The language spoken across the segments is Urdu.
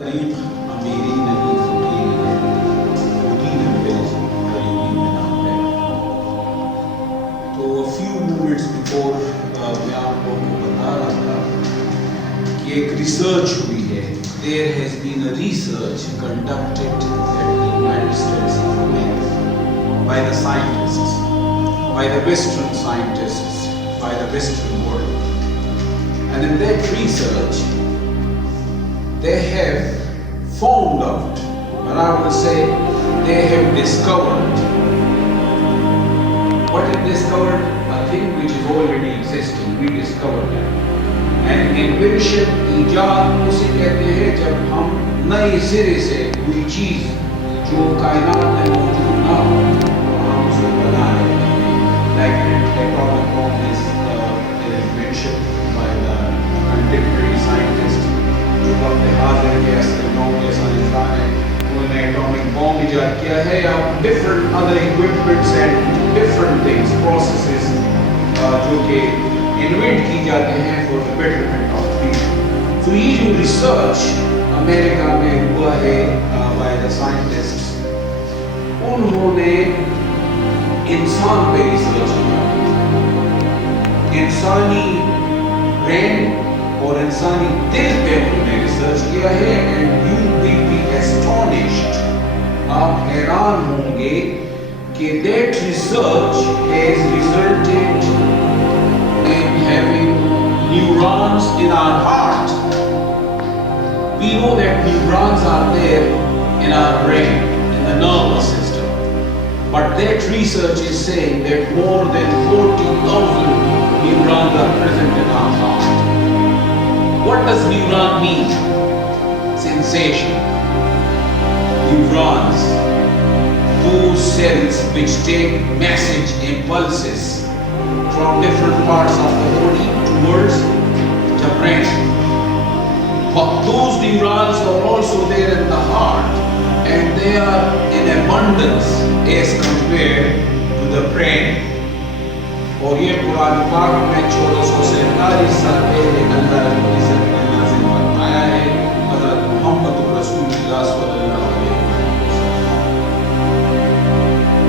طریق امیری نہیں فقیری ہے، روٹین ویلیج قریبی میں نام ہے۔ تو فیو مومنٹس بیفور میں آپ لوگوں کو بتا رہا تھا کہ ایک ریسرچ ہوئی ہے، there has been a research conducted at the United States of America by the scientists, by the western scientists, by the western world, and in that research they have found out, or I would say they have discovered. What is discovered? A thing which is already existing, we discovered that. And invention, ایجاد اسے کہتے ہیں جب ہم نئے سرے سے کوئی چیز جو کائنات میں موجود نہ ہو ہم اسے بنا رہے ہیں. Like an atomic bomb is an invention by the contemporary scientists. جو وقت حاضر کے اسٹرونوم کے سائنسدان ہیں انہوں نے ایٹامک بام ایجاد کیا ہے یا different other equipments and different things processes جو کہ انوینٹ کی جاتے ہیں for the betterment of people. تو یہ جو ریسرچ امریکہ میں ہوا ہے بائی دا سائنٹسٹس، انہوں نے انسان پہ ریسرچ کیا، انسانی برین اور انسانی دل پہ انہوں نے ریسرچ کیا ہے. And you will be astonished, آپ حیران ہوں گے کہ that research has resulted in having neurons in our heart. We know that neurons are there in our brain, in the nervous system, but that research is saying that more than 40,000 neurons are present in our heart. What does neuron mean? Sensation. Neurons, those cells which take message impulses from different parts of the body towards the brain. But those neurons are also there in the heart, and they are in abundance as compared to the brain. اور یہ قرآن پاک میں 1447 سال پہلے اللہ رب العزت نے نازل فرمایا ہے حضرت محمد رسول اللہ صلی اللہ علیہ وسلم.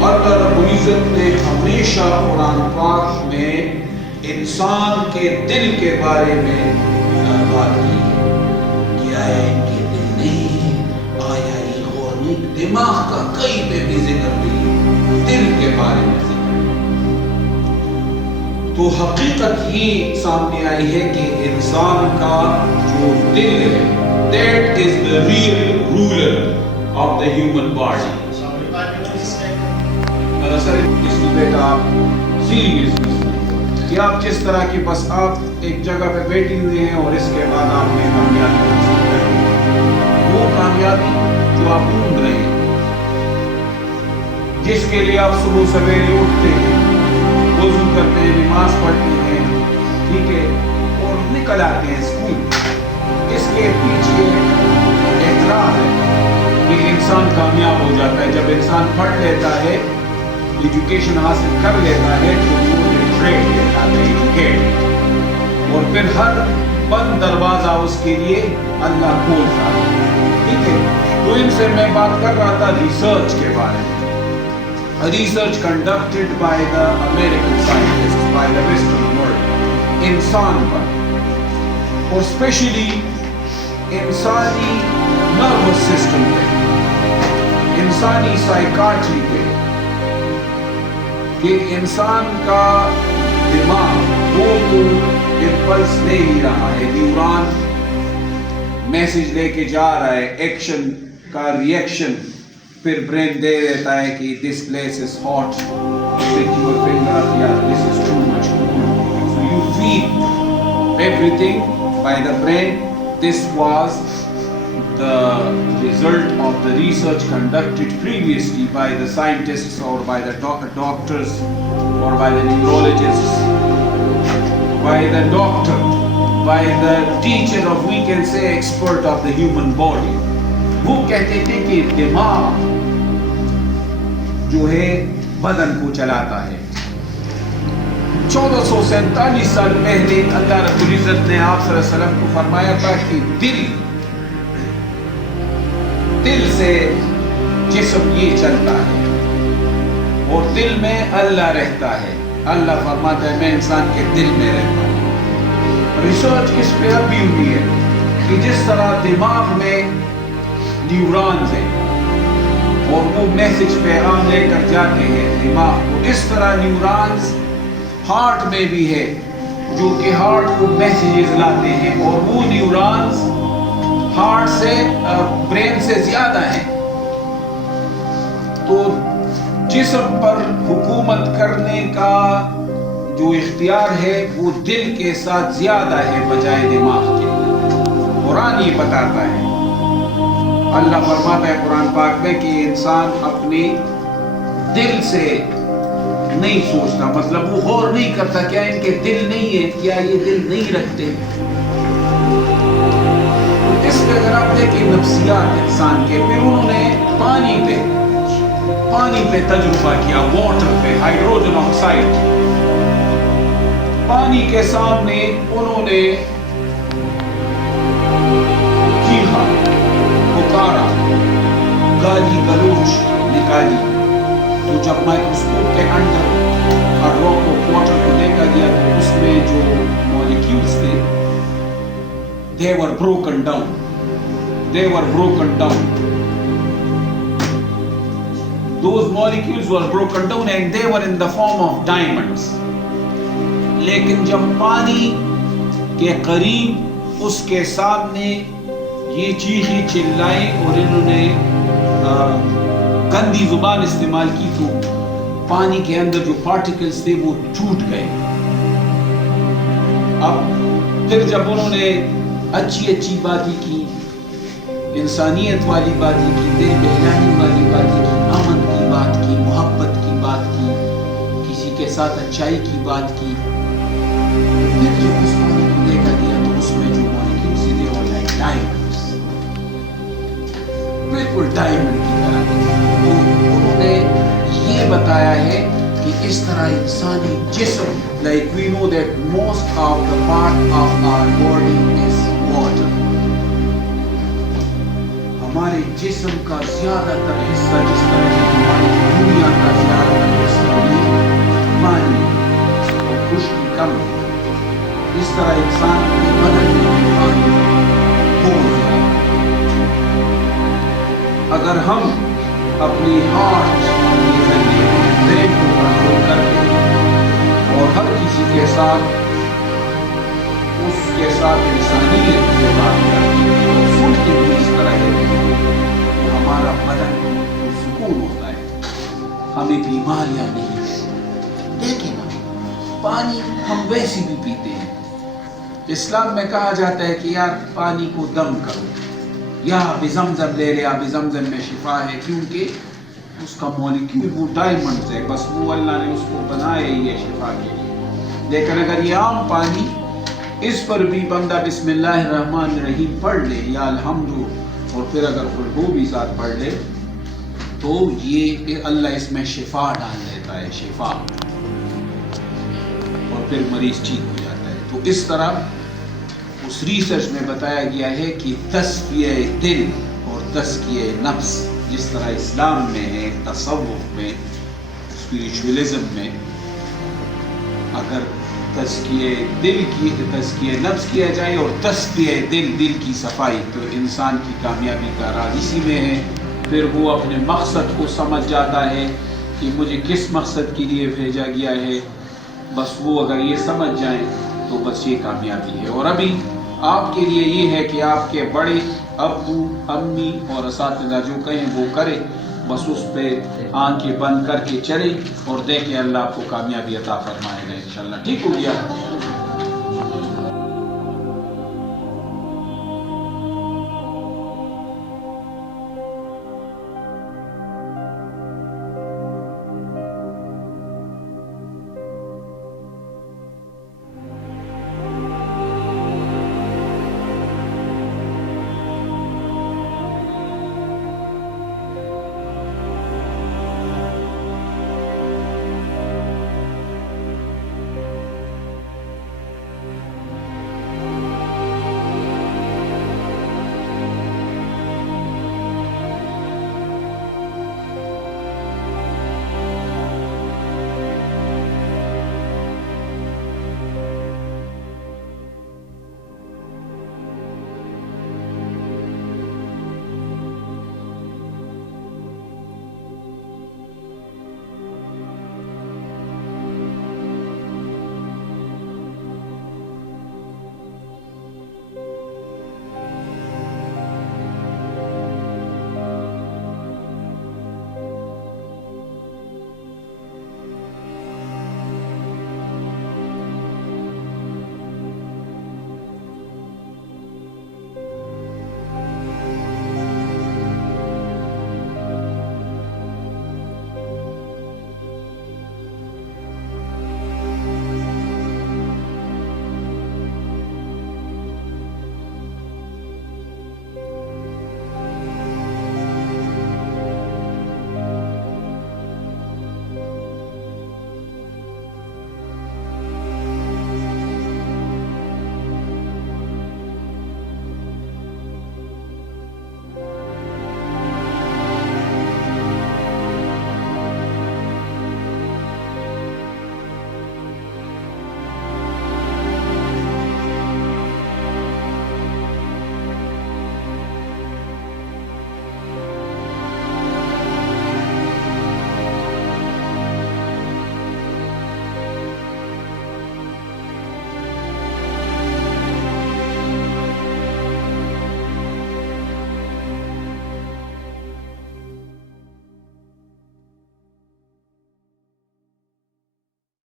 اللہ رب العزت نے ہمیشہ قرآن پاک میں انسان کے دل کے بارے میں بات کی ہے کہ آیا ان کے دل نہیں ہے، آیا یہ غور نہیں. دماغ کا کئی پہ بھی ذکر نہیں، دل کے بارے میں ذکر. تو حقیقت یہ سامنے آئی ہے کہ انسان کا جو دل ہے that is the real ruler of the human body. سر اس میں بیٹا آپ سیریس کہ آپ جس طرح کی بس آپ ایک جگہ پہ بیٹھی ہوئے ہیں اور اس کے بعد آپ نے کامیابی حاصل کر وہ کامیابی جو آپ ڈھونڈ رہے ہیں، جس کے لیے آپ صبح سویرے اٹھتے ہیں، وضو کرتے ہیں، نماز پڑھتے ہیں، ٹھیک ہے، اور نکل آتے ہیں اسکول. اس کے پیچھے اعتراف ہے کہ انسان کامیاب ہو جاتا ہے. جب انسان پڑھ لیتا ہے، ایجوکیشن حاصل کر لیتا ہے تو وہ لٹریٹ کہتا ہے، ایجوکیٹ، اور پھر ہر بند دروازہ اس کے لیے اللہ کھولتا ہے. ٹھیک ہے، تو ان سے میں بات کر رہا تھا ریسرچ کے بارے میں. Research conducted by the American scientists, by the Western world, انسان پر اور اسپیشلی انسانی نروس سسٹم پہ، انسانی سائیکاٹری پہ، کہ انسان کا دماغ وہ امپلس لے ہی رہا ہے، نیورون میسج لے کے جا رہا ہے، ایکشن کا ریئیکشن پھر برین دے دیتا ہے کہ this place is hot, pick your finger up, yeah, this is too much cool. So you feed everything by the brain. This was the result of the research conducted previously by the scientists or by the doctors or by the neurologists, by the doctor, by the teacher of, we can say, expert of the human body. وہ کہتے تھے کہ دماغ جو ہے بدن کو چلاتا ہے. 1447 سال پہلے اللہ رب العزت نے آپ صلی اللہ علیہ وسلم کو فرمایا تھا کہ دل دل سے جسم یہ چلتا ہے اور دل میں اللہ رہتا ہے. اللہ فرماتا ہے میں انسان کے دل میں رہتا ہوں. ریسرچ اس پہ اب بھی ہوئی ہے کہ جس طرح دماغ میں نیورونز ہیں اور وہ میسج پیغام لے کر جاتے ہیں دماغ کو، اس طرح نیورونز ہارٹ میں بھی ہے جو کہ ہارٹ کو میسیجز لاتے ہیں، اور وہ نیورونز ہارٹ سے برین سے زیادہ ہیں. تو جسم پر حکومت کرنے کا جو اختیار ہے وہ دل کے ساتھ زیادہ ہے بجائے دماغ کے. قرآن یہ بتاتا ہے، اللہ فرماتا ہے قرآن پاک میں کہ انسان اپنے دل سے نہیں سوچتا، مطلب وہ غور نہیں کرتا کیا ان کے دل نہیں ہے، کیا یہ دل نہیں رکھتے. اس پہ اگر آپ دیکھیں نفسیات انسان کے، پھر انہوں نے پانی پہ تجربہ کیا، واٹر پہ، ہائیڈروجن آکسائڈ. پانی کے سامنے انہوں نے چیخا، پکارا، گالی گلوچ نکالی. تو جب مائکروسکوپ کے اندر راک آف واٹر کو دیکھا گیا تو اس میں جو مالیکیولز تھے they were broken down. Those molecules were broken down and they were in the form of diamonds. لیکن جب پانی کے قریب اس کے سامنے یہ چیخی چلائی اور انہوں نے گندی زبان استعمال کی تو پانی کے اندر جو پارٹیکلز تھے وہ ٹوٹ گئے. اب پھر جب انہوں نے اچھی باتیں کی، انسانیت والی باتیں کی، دل بہلانے والی باتیں کی، امن کی بات کی، محبت کی بات کی، کسی کے ساتھ اچھائی کی بات کی، پھر جب اس پانی کو دیکھا گیا تو اس میں جو مالیکیولز تھے وہ لائک ڈائمنڈز، بالکل ڈائمنڈ کی طرح. تو انہوں نے یہ بتایا ہے کہ اس طرح انسانی جسم، like we know that most of the part of our body is water. ہمارے جسم کا زیادہ تر حصہ، جس طرح ہماری دنیا کا زیادہ تر حصہ پانی اور خشکی کم ہے، اس طرح انسان کے بدن میں پانی بہت زیادہ. اگر ہم اپنی ہارٹ کے ذریعے برین کو کنٹرول کرتے اور ہر کسی کے ساتھ انسانیت سے بات کرتے اور سن کے بھی اس طرح ہے تو ہمارا بدن سکون ہوتا ہے، ہمیں بیماریاں نہیں ہیں. دیکھیں نا، پانی ہم ویسے بھی پیتے ہیں. اسلام میں کہا جاتا ہے کہ یار پانی کو دم کرو، یا بزمزم لے لے، بزمزم میں شفا ہے، کیونکہ اس کا مولیکیول وہ ڈائمنڈز ہے، بس وہ اللہ نے اس کو بنایا یہ شفا کے لیے. لیکن اگر یہ عام پانی، اس پر بھی بندہ بسم اللہ الرحمن الرحیم پڑھ لے یا الحمد، اور پھر اگر خوشبو بھی ساتھ پڑھ لے تو یہ اللہ اس میں شفا ڈال دیتا ہے، شفا، اور پھر مریض ٹھیک ہو جاتا ہے. تو اس طرح اس ریسرچ میں بتایا گیا ہے کہ تزکیہ دل اور تزکیہ نفس، جس طرح اسلام میں ہے، تصوف میں، اسپریچولیزم میں، اگر تزکیہ دل کی، تزکیہ نفس کیا جائے اور تزکیہ دل کی صفائی، تو انسان کی کامیابی کا راز اسی میں ہے. پھر وہ اپنے مقصد کو سمجھ جاتا ہے کہ مجھے کس مقصد کے لیے بھیجا گیا ہے، بس وہ اگر یہ سمجھ جائیں تو بس یہ کامیابی ہے. اور ابھی آپ کے لیے یہ ہے کہ آپ کے بڑے ابو، امی اور اساتذہ جو کہیں وہ کریں، بس اس پہ آنکھیں بند کر کے چلیں اور دیکھیں اللہ آپ کو کامیابی عطا فرمائے گا انشاءاللہ. ٹھیک ہو گیا؟